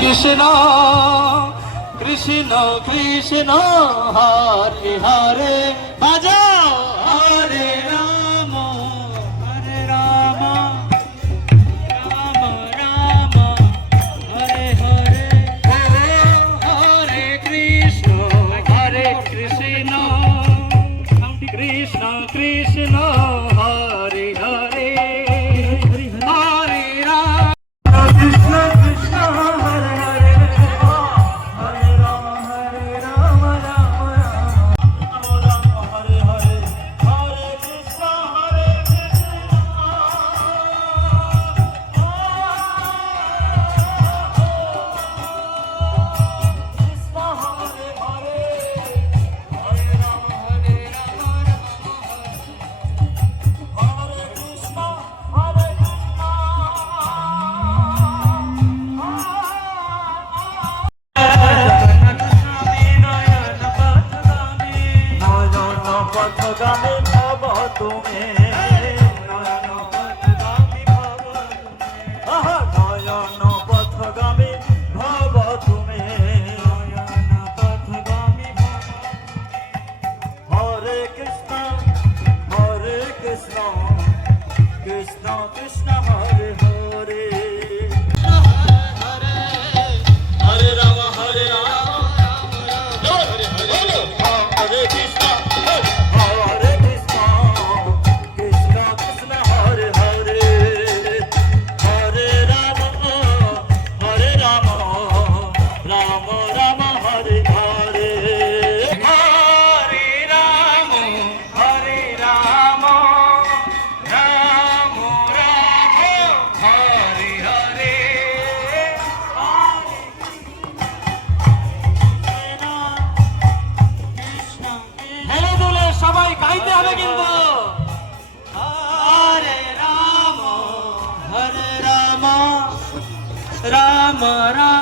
কৃষ্ণ কৃষ্ণ কৃষ্ণ হরে হরে বাজাও হরে রাম রাম রাম হরে হরে হরে কৃষ্ণ কৃষ্ণ কৃষ্ণ হরে হরে হরে রাম কৃষ্ণ কৃষ্ণ হরে হরে হরে রাম রাম রাম হরে হরে হরে কৃষ্ণ কৃষ্ণ হরে হরে হরে রাম হরে কৃষ্ণ পথগামী ভব তুমি নয়ন পথগামী ভব তুমি হরে কৃষ্ণ কৃষ্ণ কৃষ্ণ হরে হরে হরে রাম হরে কৃষ্ণ সবাই গাইতে হবে কিন্তু হরে রাম রাম রাম